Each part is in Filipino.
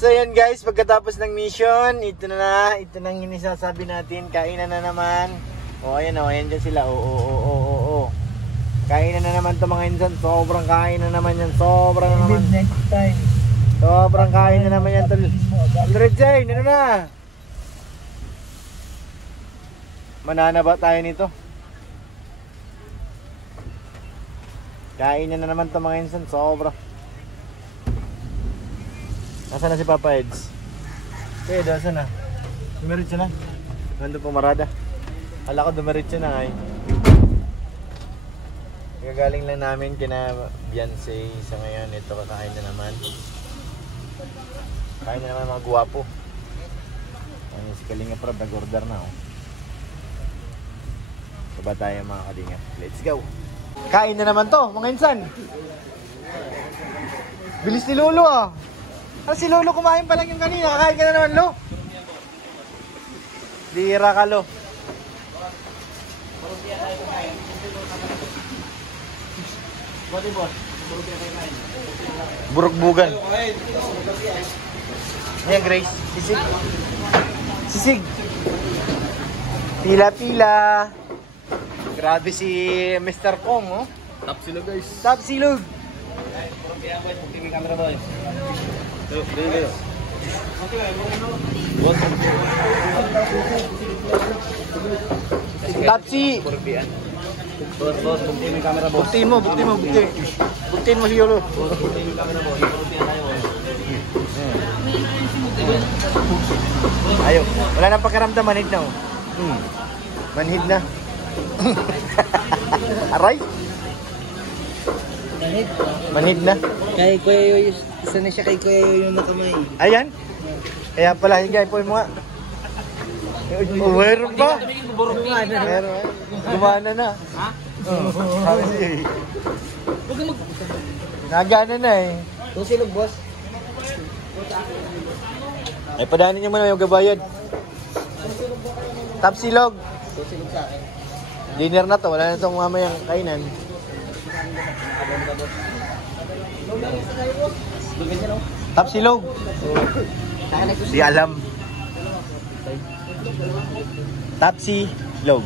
So yan guys, pagkatapos ng mission, ito na yung inisasabi natin, kainan na naman. Ayan dyan sila, kainan na naman to mga insan, sobrang kain na naman yan, sobrang naman. Next time. Sobrang kain na naman yan tol. Red Jane, ano na? Manana ba tayo nito? Kain na naman to mga insan, sobra. Nasaan na si Papa Eds? Kaya doon na. Dumiritso na. Nandun po marada. Kala ko dumiritso na ngay. Gagaling lang namin kina Beyonce. Sa ngayon, ito kakain na naman. Kain na naman mga guwapo. Ano si Kalinga Prab, nag-order na oh. Baba tayo mga Kalinga. Let's go! Kain na naman to, mga insan! Bilis ni Lolo ah! Ah, si Lolo kumain pa lang yung kanina. Kakain ka na naman, Lo. Dira ka, Lo. Buruk-bugan. Ayan, Grace. Sisig. Sisig. Pila-pila. Grabe si Mr. Kong, oh. Top silog guys. Top silog. Camera boy. Tapsi. Boss, buktiin yung camera boss. Buktiin mo si Yolo. Buktiin yung camera boss. Ayaw. Wala nang pakiramdam, manhid na oh. Manhid na. Aray. Manhid na. Kay Kuya Yoyo, isa na siya kay Kuya Yoyo na kamay. Ayan. Kaya pala, hingay po mo nga. Meron pa. Meron. Gumana na. Ha? Nagana na eh. Kung silog boss. Ay, padanin niyo muna yung gabayad. Top silog. Kung silog sa akin. Dinner na to. Wala na itong mamayang kainan. Top silog. Di alam. Top silog.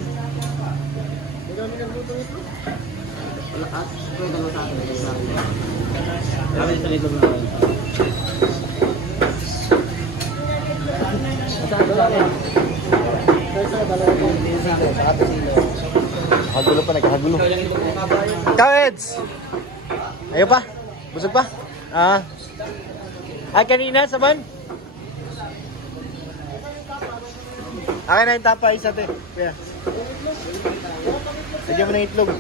Nakagulo pa, nagkagulo. Kaweds! Ayaw pa? Busog pa? Ay, kanina, saban? Akin na yung tapa, isa te. Kaya. Lagyan mo ng itlog.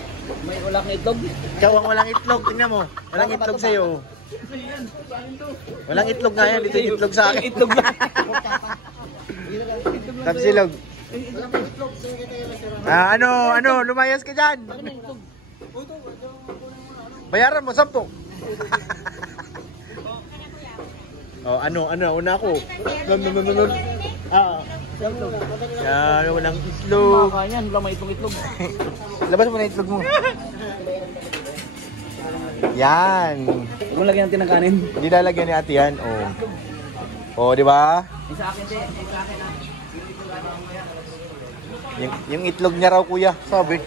May ulak na itlog? Ikaw ang walang itlog, tingnan mo. Walang itlog sa'yo. Walang itlog nga yan, ito yung itlog sa akin. Itlog lang. Tapsilog. Ano, lumayas ka dyan. Bayaran mo, 10. Oh, una ako. Yan, walang itlog. Yan, wala may itlog. Labas mo na itlog mo. Yan. Huwag mo lagyan natin ng kanin. Hindi lalagyan ni ate yan. Oh, di ba? Sa akin, sa akin ha. Yung itlog niya raw kuya, sabi.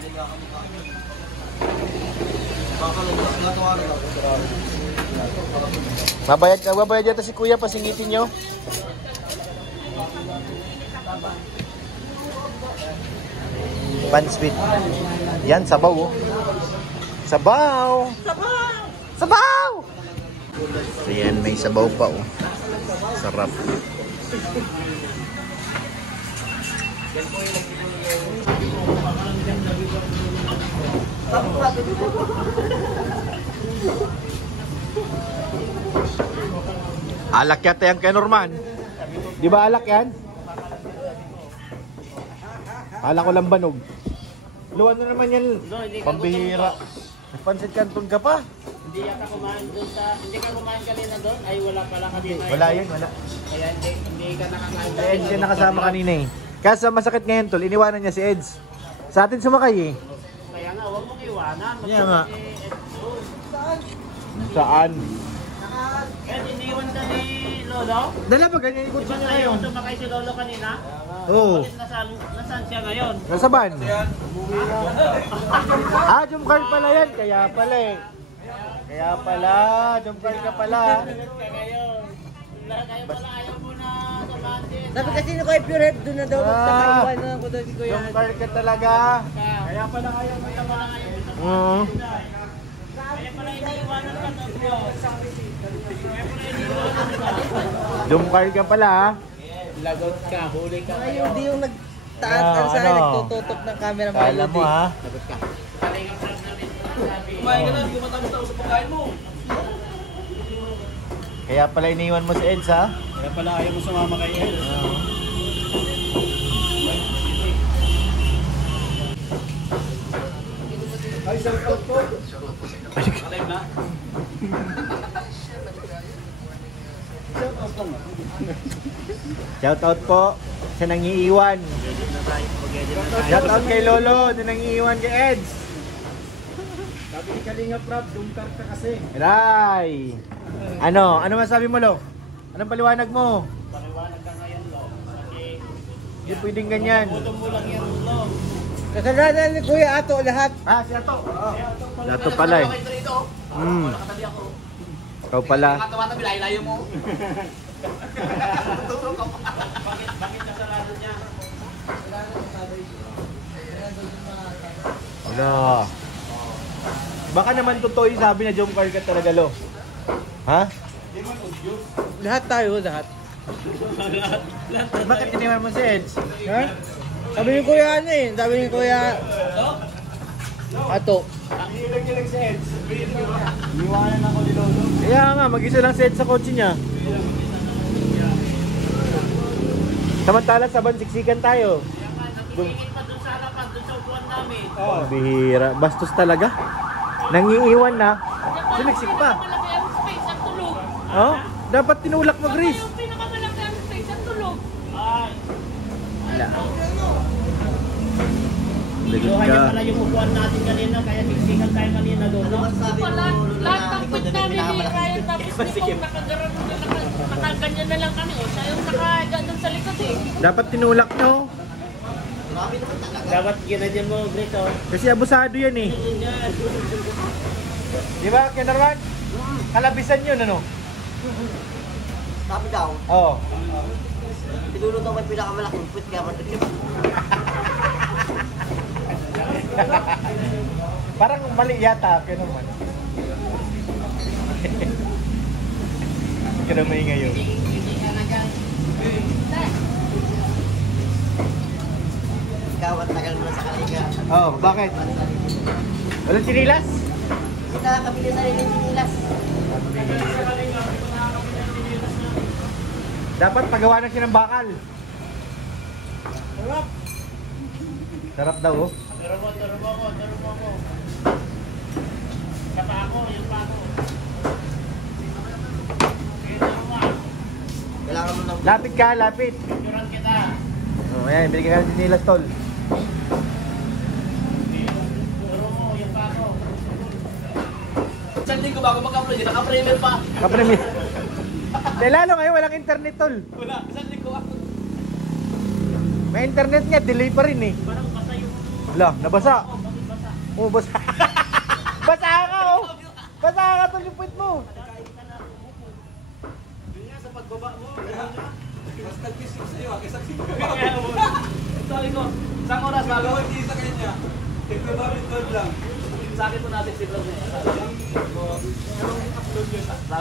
Mabayad yata si kuya, pasingitin nyo. Pansweet. Yan, sabaw oh. Sabaw! Sabaw! So yan, may sabaw pa oh. Sarap. Alak yata yan kay Norman. Di ba alak yan? Alak ko lang banog. Luwan na naman yan. Pambihira. Pansit Canton ka pa. Hindi yata kumain doon sa... Hindi ka kumain kanina doon? Ay wala pala kanina. Wala yun, wala. Kaya hindi ka nakakain. Si Eds yung nakasama kanina eh. Kaso masakit ngayon tol, iniwanan niya si Eds. Sa atin sumakay eh. Kaya nga, huwag mong iwanan. Kaya nga. Saan? Kaya iniwan ka ni Lolo? Dala ba ganyan ikot Di ba niya tayo ngayon? sumakay si Lolo kanina? Oo. Bakit nasaan siya ngayon? Nasa ban? Ah, jump card pala yan. Kaya pala eh. Kaya pala, jump card ka pala. Ngayon. Kaya pala ayaw mo na samahan din. Sabi kasi nung kay Pure Head, doon na daw magtakaiwan na ako daw si Kuya. Jump card ka talaga. Kaya pala ayaw mo samahan. Oo. Kaya pala iniiwanan ka to, bro. Jump card ka pala ha. Lagot ka, huli ka. Ay, hindi yung nagtaas sa ano? nagtututok ng camera mo. Kala mo ha. Lagot ka. Kalingap lang namin sabi. Kumain ka na, hindi ko matapos sa pagkain mo. Kaya pala iniwan mo si Eds ha. Kaya pala ayaw mo sumama kay Ed. Ay, shout out po. Alive na. Shout out po sa nangiiwan. Shout out kay Lolo na nangiiwan kay Eds. Sabi ni Kalinga Prab, dumkar ka kasi. Ray. Ano masabi mo Lo? Anong paliwanag mo? Paliwanag ka ngayon, Lo. Kasi Hindi pwedeng ganyan. gutom mo lang yan, Lo. Kasalanan ni Kuya Ato lahat. Ah, si Ato. Ato pala eh. Nakatabi ako. Ikaw pala. Nakatabi, layo-layo mo. Bakit kasalanan niya? Wala. Baka naman totoo yung sabi na jump card ka talaga Lo. Ha? Lahat tayo, lahat. Bakit iniwan mo si Eds? Ha? Sabi ni Kuya ano eh, sabi ni Kuya Ato. Ilang si Eds. Iwanan ako ni Lolo. Kaya nga, mag-isa lang si Eds sa kotse niya. Samantala sa bansiksikan tayo. Nakitingin pa doon sa harapan, doon sa upuan namin. Oh, bihira. Bastos talaga. Nangiiwan na. Sumiksik pa. Malaki ang space at tulog. Oh? Dapat tinulak mo, Gris. Yung pinakamalaki ang space at tulog. Ay, Wala. kinuha niya pala yung upuan natin kanina, kaya siksikan tayo kanina doon, no? Wala, lahat ng pit namin ni Ryan tapos ni Pong nakagaran na nakaganyan na lang kami. O siya yung nakahiga doon sa likod eh. Dapat tinulak nyo. Dapat ginadyan mo, Grito. Kasi abusado yan eh. Di ba, Kenarwan? Kalabisan yun, ano? Sabi daw, Oo. siguro daw may pinakamalaking put kaya matikip. Parang mali yata, Kenarwan. Kinamay ngayon. Ikaw at tagal mo na sa Kalinga. Oh, bakit? Walang sinilas? Hindi nakakabili sa rin yung sinilas. Dapat pagawa na siya ng bakal. Sarap. Sarap daw, oh. Turo mo ko. Sa pa ako, yung pa ako. Sige, turo mo. Kailangan mo ng... Lapit ka, lapit. Picturean kita. Oh, ayan, binigyan ka ng sinilas, tol. Turo mo, yung pa ako. Isang linggo bago mag-upload, naka-premier pa. Kapremi. Dahil lalo ngayon, walang internet, tol. Wala, isang linggo ako. May internet nga, delay pa rin eh. Parang basa yung... Wala, nabasa. Bakit basa? Oh, basa. Basa ka, oh. Basa ka, tol, yung puwit mo. Yun nga, sa pagbaba mo. Mas nag-bisik sa'yo, kaysa sabi ko, isang oras bago. Hindi sa kanya. Nagpababit 12 lang. Sa akin po natin si Vlog na yan.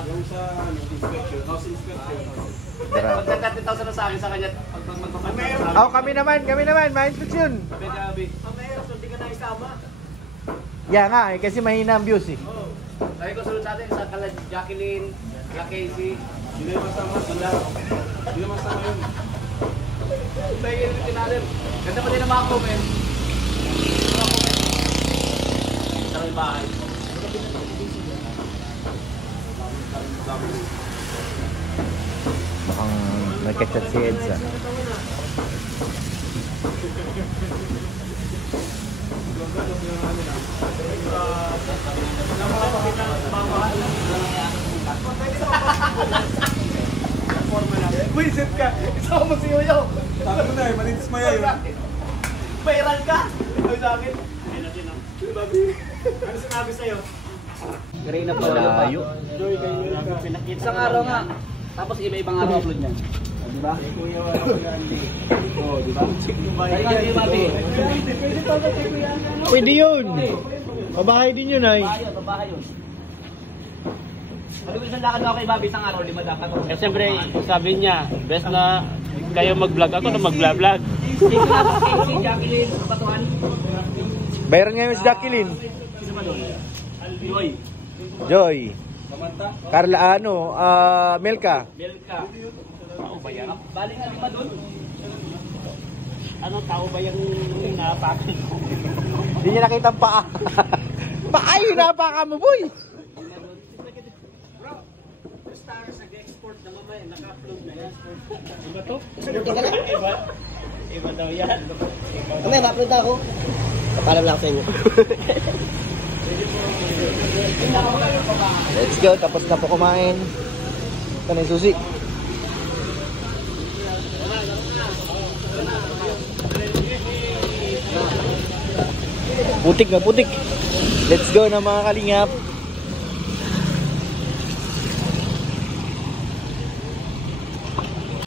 Yung sa inspection, house inspection. Pag nag-30,000 na sa akin sa kanya, pag magpapansin sa akin. Oh, kami naman, ma-instruction. Sabi Gabi. Hindi ka na isama. Yeah nga, eh, kasi mahina ang views eh. Sabi ko sunod natin sa kala Jacqueline, kala Casey. Hindi naman sama, wala. Hindi naman sama yun. Sa iyo yung tinalim. Ganda pa din ang mga comment. Sa may bahay. Mukhang nagkachat si Eds ah. mo si Yoyo. Sabi ko na eh, manidismaya yun. Viral ka. Sabi sa akin. Ano sinabi sa'yo? Green na pa layo. Isang araw nga. Tapos iba-ibang araw upload niyan. Di ba? Oh, di ba? Pwede yun. Pabahay din yun ay. Babahay yun. Ano isang lakad ako kay Bobby isang araw, 5 dapat. Eh siyempre, sabi niya, best na kayo mag-vlog ako na mag-vlog. Si Jacqueline, Batuhan. Bayaran ngayon si Jacqueline. Sino ba doon? Joy. Joy. Carla Melka. Belka. Tao ba yan? Bali nga 5 doon. Ano tao ba yung napakin ko? Hindi niya nakita ang paa. Paa yung napaka mo, boy. Stars nag-export na mamaya, naka-upload na yan. Iba to? Iba daw yan. Kamay, ma-upload ako. Papalam lang sa inyo. Let's go, tapos na po kumain. Ito na yung susi. Putik na putik. Let's go na mga kalingap.